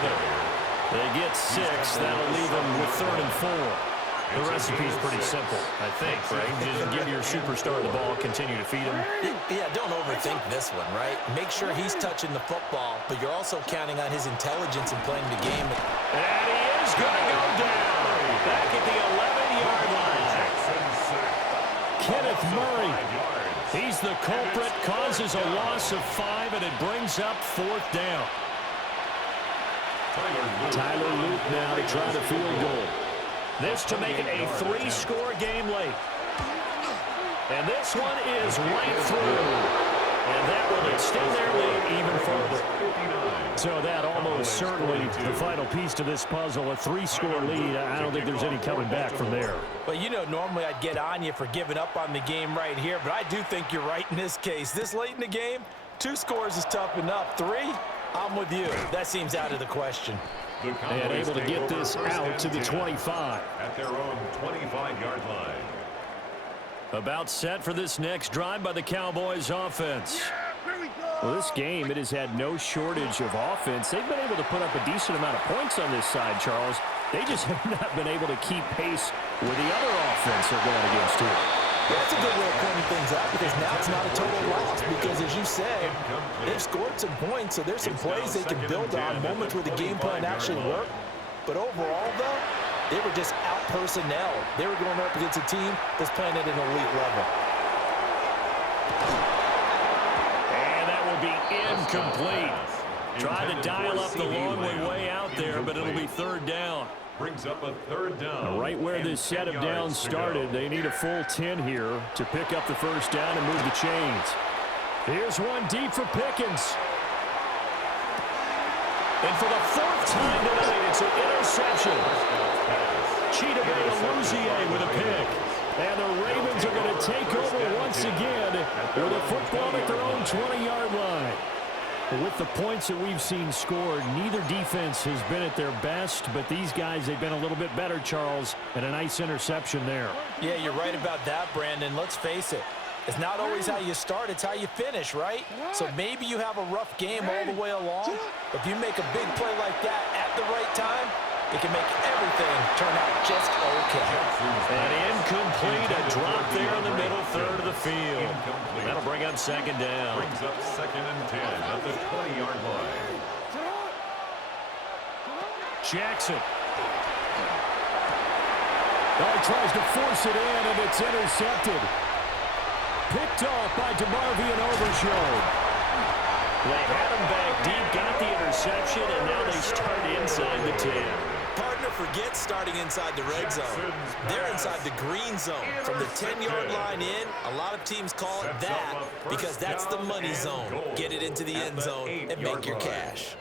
They get 6. That'll leave them with 3rd and 4. The recipe's pretty simple, I think, right? Just give your superstar the ball, continue to feed him. Yeah, don't overthink this one, right? Make sure he's touching the football, but you're also counting on his intelligence in playing the game. And he is going to go down back at the 11-yard line. Kenneth Murray. He's the culprit, causes a loss of 5, and it brings up 4th down. Tyler Luke now to try the field goal. This to make it a 3-score game late. And this one is right through. And that will extend their lead even further. So that almost certainly the final piece to this puzzle, a 3-score lead. I don't think there's any coming back from there. Well, you know, normally I'd get on you for giving up on the game right here, but I do think you're right in this case. This late in the game, 2 scores is tough enough. 3, I'm with you. That seems out of the question. And able to get this out to the 25. At their own 25-yard line. About set for this next drive by the Cowboys offense. Well, this game, it has had no shortage of offense. They've been able to put up a decent amount of points on this side, Charles. They just have not been able to keep pace with the other offense they're going against here. Well, that's a good way of pointing things out, because now it's not a total loss, because as you said, they've scored some points, so there's some plays they can build on, moments where the game plan actually worked. But overall, though, they were just out-personnel. They were going up against a team that's playing at an elite level. And that will be incomplete. Try to dial up the long way out there, but it'll be 3rd down. Brings up a 3rd down. Right where this set of downs started, they need a full 10 here to pick up the 1st down and move the chains. Here's one deep for Pickens. And for the 4th time tonight, it's an interception. Chidobe with a pick. And the Ravens are going to take over once again with a football at their own 20-yard line. With the points that we've seen scored, neither defense has been at their best, but these guys, they've been a little bit better, Charles, and a nice interception there. Yeah, you're right about that, Brandon. Let's face it. It's not always how you start, it's how you finish, right? So maybe you have a rough game all the way along, but if you make a big play like that at the right time, it can make everything turn out just okay. And incomplete, a drop there in the middle third of the field. That'll bring up 2nd down. Brings up 2nd and 10 at the 20-yard line. Jackson. Tries to force it in, and it's intercepted. Picked off by DeMarvion Overshown. They had him back deep, got the interception, and now they start inside the 10. Partner forgets starting inside the red zone. They're inside the green zone. From the 10-yard line in, a lot of teams call it that because that's the money zone. Get it into the end zone and make your cash.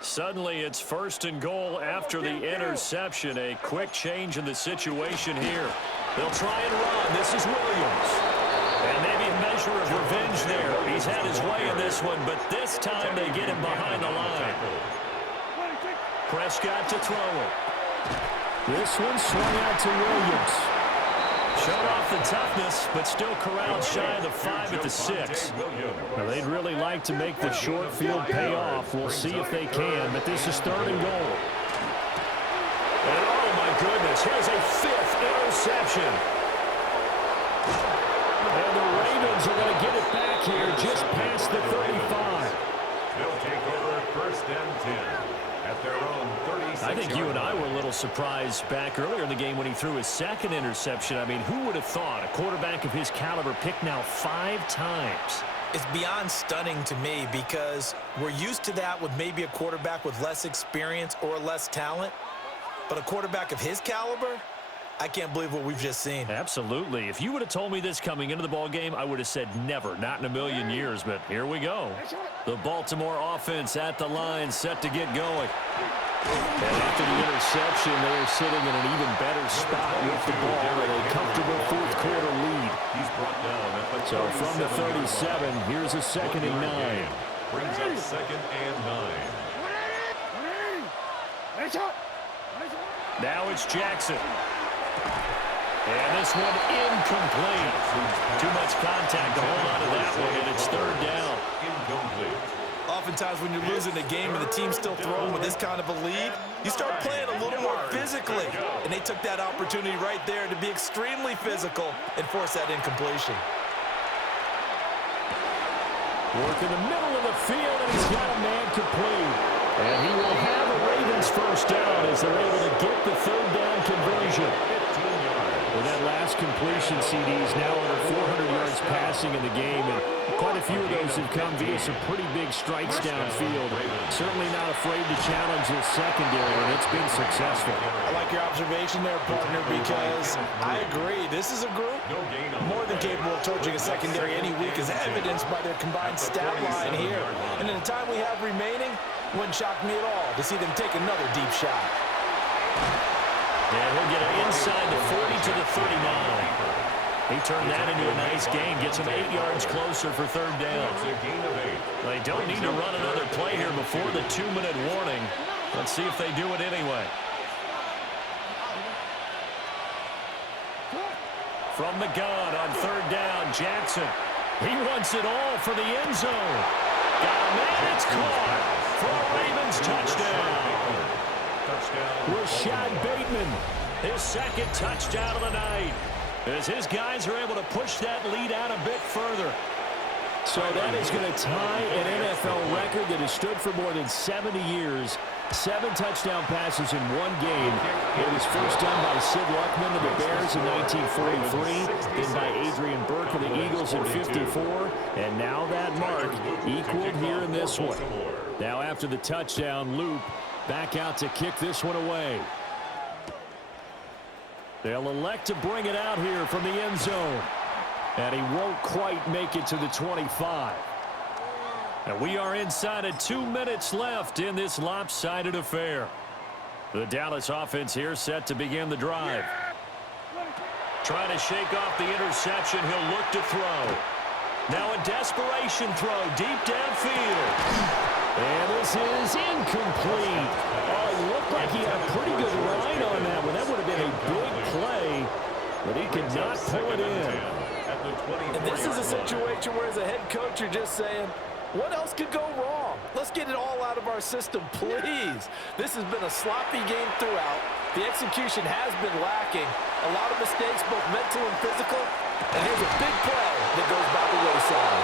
Suddenly, it's 1st and goal after the interception. A quick change in the situation here. They'll try and run. This is Williams. And maybe a measure of revenge there. He's had his way in this one, but this time they get him behind the line. Prescott to throw it. This one swung out to Williams. Showed off the toughness, but still corralled shy of the 5 at the 6. Now, they'd really like to make the short field pay off. We'll see if they can, but this is 3rd and goal. And oh my goodness, here's a 5th interception. And the Ravens are going to get it back here just past the 35. They'll take over 1st and 10 at their own 36. I think you and I were a little surprised back earlier in the game when he threw his 2nd interception. I mean, who would have thought a quarterback of his caliber picked now 5 times? It's beyond stunning to me because we're used to that with maybe a quarterback with less experience or less talent. But a quarterback of his caliber, I can't believe what we've just seen. Absolutely. If you would have told me this coming into the ball game, I would have said never, not in a million years. But here we go. The Baltimore offense at the line, set to get going. And after the interception, they are sitting in an even better spot with the ball at a comfortable fourth-quarter lead. So from the 37, here's a 2nd and 9. Brings up 2nd and 9. Now it's Jackson. And this one incomplete. Too much contact to hold on to that one, and it's 3rd down. Incomplete. Oftentimes when you're losing a game and the team's still throwing with this kind of a lead, you start playing a little more physically. And they took that opportunity right there to be extremely physical and force that incompletion. Work in the middle of the field, and he's got a man complete. And he will have a Ravens first down as they're able to get the 3rd down conversion. Well, that last completion, CD's now over 400 yards passing in the game, and quite a few of those have come via some pretty big strikes downfield. Certainly not afraid to challenge this secondary, and it's been successful. I like your observation there, partner, because I agree. This is a group more than capable of torching a secondary any week, as evidenced by their combined stat line here. And in the time we have remaining, wouldn't shock me at all to see them take another deep shot. And he'll get it inside the 40 to the 39. He turned that into a nice gain, gets him 8 yards closer for 3rd down. They don't need to run another play here before the 2-minute warning. Let's see if they do it anyway. From the gun on 3rd down, Jackson. He wants it all for the end zone. Got a man, it's caught for a Ravens touchdown. Rashad Bateman, his 2nd touchdown of the night, as his guys are able to push that lead out a bit further. So that is going to tie an NFL record that has stood for more than 70 years. 7 touchdown passes in one game. It was first done by Sid Luckman of the Bears in 1943, then by Adrian Burke of the Eagles in 54, and now that mark equaled here in this one. Now after the touchdown, Loop back out to kick this one away. They'll elect to bring it out here from the end zone. And he won't quite make it to the 25. And we are inside of 2 minutes left in this lopsided affair. The Dallas offense here set to begin the drive. Trying to shake off the interception. He'll look to throw. Now a desperation throw deep downfield. And this is incomplete. Oh, it looked like he had a pretty good line on that one. That would have been a big play, but he could not pull it in. And this is a situation where as a head coach you're just saying, what else could go wrong? Let's get it all out of our system, please. This has been a sloppy game throughout. The execution has been lacking. A lot of mistakes, both mental and physical. And here's a big play that goes by the wayside.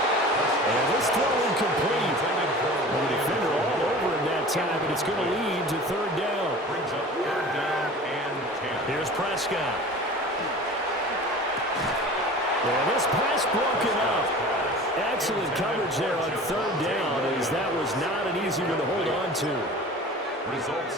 And this throw incomplete. The defender all over him that time, and it's going to lead to 3rd down. Brings up 3rd down and 10. Here's Prescott. And this pass broken up. Excellent coverage there on 3rd down, as that was not an easy one to hold on to.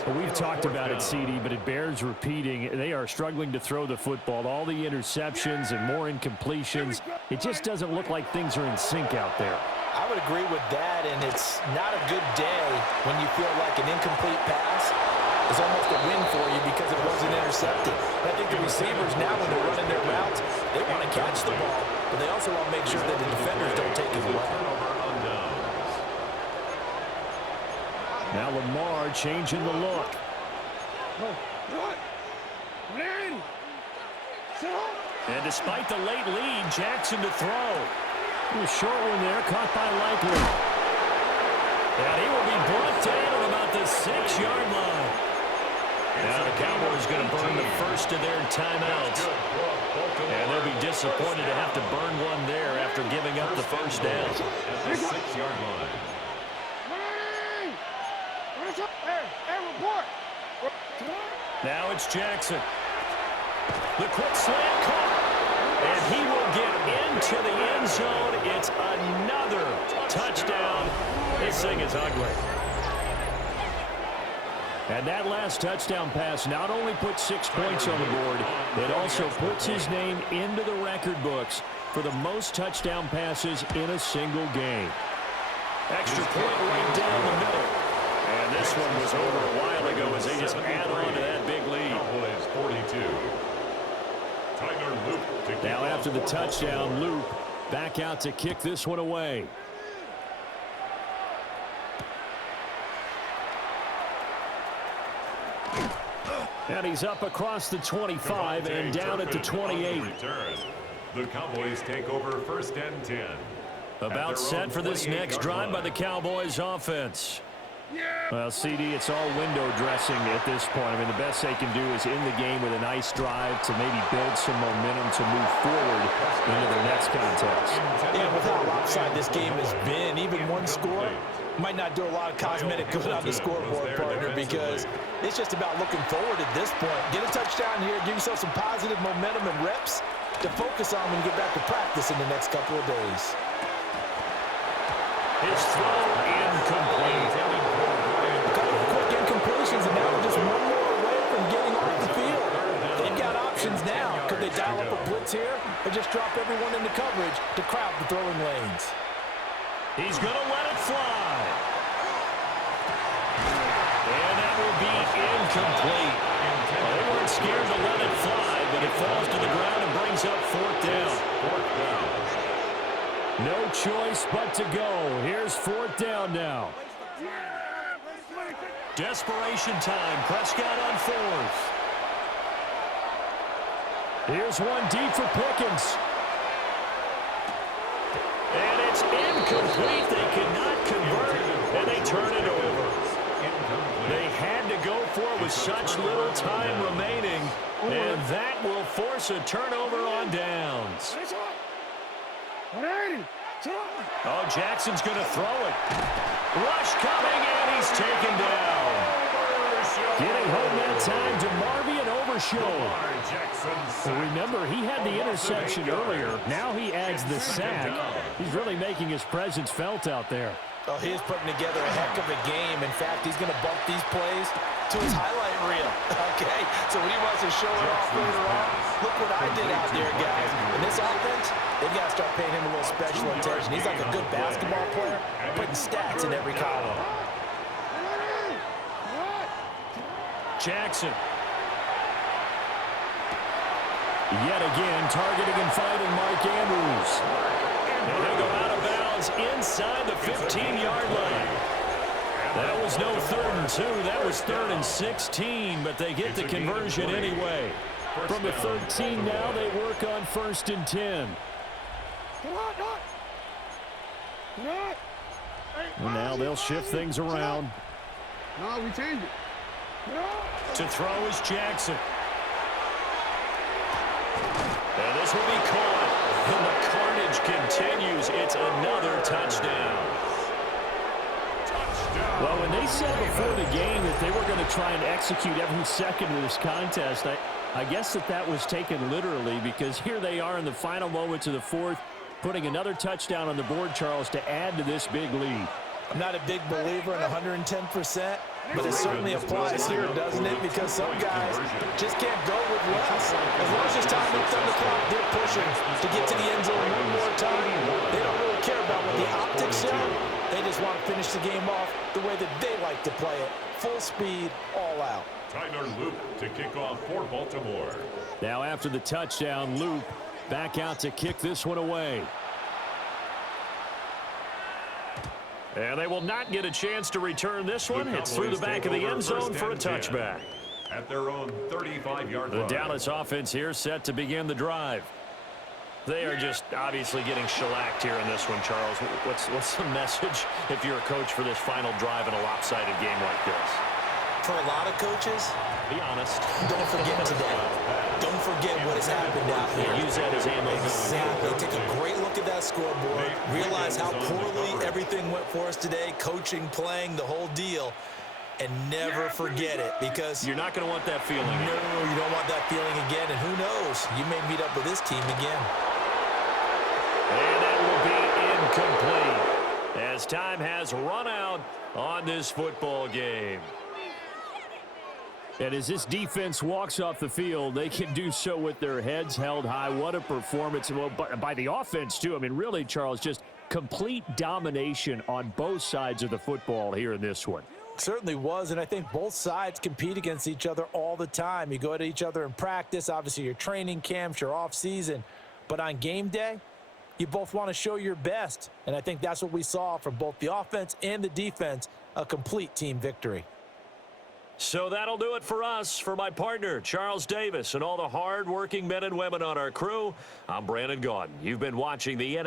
Well, we've talked about it, CD, but it bears repeating. They are struggling to throw the football. All the interceptions and more incompletions. It just doesn't look like things are in sync out there. I would agree with that, and it's not a good day when you feel like an incomplete pass is almost a win for you because it wasn't intercepted. I think the receivers now, when they're running their routes, they want to catch the ball, but they also want to make sure that the defenders don't take it away. Now Lamar changing the look. And despite the late lead, Jackson to throw. A short one there, caught by Likely. And he will be brought down at about the 6-yard line. Now the Cowboys going to burn the first of their timeouts. And they'll be disappointed to have to burn one there after giving up the first down. At the 6-yard line. Now it's Jackson. The quick slant caught. And he will get into the end zone. It's another touchdown. This thing is ugly. And that last touchdown pass not only put 6 points on the board, it also puts his name into the record books for the most touchdown passes in a single game. Extra point right down the middle. And this one was over a while ago as they just add on to that big lead. Cowboys 42. Now after the touchdown, Loop back out to kick this one away. And he's up across the 25 and down at the 28. The Cowboys take over 1st and 10. About set for this next drive by the Cowboys offense. Well, CD, it's all window dressing at this point. I mean, the best they can do is in the game with a nice drive to maybe build some momentum to move forward into their next contest. Yeah, with how lopsided this game has been, even one score might not do a lot of cosmetic good on the scoreboard, partner, because it's just about looking forward at this point. Get a touchdown here, give yourself some positive momentum and reps to focus on when you get back to practice in the next couple of days. His throw incomplete. Quick incompletions, and now we're just one more away from getting off the field. They've got options now. Could they dial up a blitz here or just drop everyone into coverage to crowd the throwing lanes? He's going to let it fly. And that will be incomplete. Well, they weren't scared to let it fly, but it falls to the ground and brings up 4th down. No choice but to go. Here's 4th down now. Desperation time. Prescott on 4th. Here's one deep for Pickens. And it's incomplete. They could not convert, and they turn it over. They had to go for it with such little time remaining, and that will force a turnover on downs. Oh, Jackson's going to throw it. Rush coming, and he's taken down. Getting home that time to Marvin Overshow. Remember, he had the interception earlier. Now he adds the sack. He's really making his presence felt out there. Oh, he is putting together a heck of a game. In fact, he's going to bump these plays to his highlight reel. Okay, so when he wants to show it off later on, look what I did out there, guys. In this offense, they've got to start paying him a little special attention. He's like a good basketball player, putting stats in every column. Jackson. Yet again, targeting and fighting Mark Andrews. And they go out of bounds inside the 15-yard line. That was no 3rd and 2. That was 3rd and 16, but they get the conversion anyway. From the 13 now, they work on 1st and 10. Well, now they'll shift things around. No, we changed it. To throw is Jackson. And this will be caught. And the carnage continues. It's another touchdown. Well, when they said before the game that they were going to try and execute every second of this contest, I guess that was taken literally, because here they are in the final moments of the 4th, putting another touchdown on the board, Charles, to add to this big lead. I'm not a big believer in 110%, but it certainly applies here, doesn't it? Because some guys just can't go with less. As long as there's time left on the clock, they're pushing to get to the end zone one more time. They don't really care about what the optics show. They just want to finish the game off the way that they like to play it. Full speed, all out. Tyler Loop to kick off for Baltimore. Now after the touchdown, Loop back out to kick this one away. And they will not get a chance to return this one. It's through the back of the end zone for a touchback. At their own 35-yard line. The Dallas offense here set to begin the drive. They are just obviously getting shellacked here in this one, Charles. What's the message if you're a coach for this final drive in a lopsided game like this? For a lot of coaches, be honest. Don't forget today. Don't forget what has happened out here. Use that as ammo. Exactly. Take a great look at that scoreboard. Realize how poorly everything went for us today. Coaching, playing, the whole deal. And never forget it, because you're not going to want that feeling. No, you don't want that feeling again. And who knows? You may meet up with this team again. And that will be incomplete as time has run out on this football game. And as this defense walks off the field, they can do so with their heads held high. What a performance. Well, by the offense, too. I mean, really, Charles, just complete domination on both sides of the football here in this one. Certainly was, and I think both sides compete against each other all the time. You go at each other in practice, obviously your training camps, your off-season. But on game day, you both want to show your best. And I think that's what we saw from both the offense and the defense, a complete team victory. So that'll do it for us. For my partner, Charles Davis, and all the hard-working men and women on our crew, I'm Brandon Gaudin. You've been watching the